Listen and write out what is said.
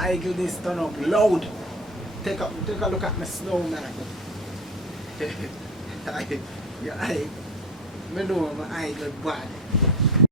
idle this turn up loud. Take a look at my snowman. Yeah, I know my idle bad.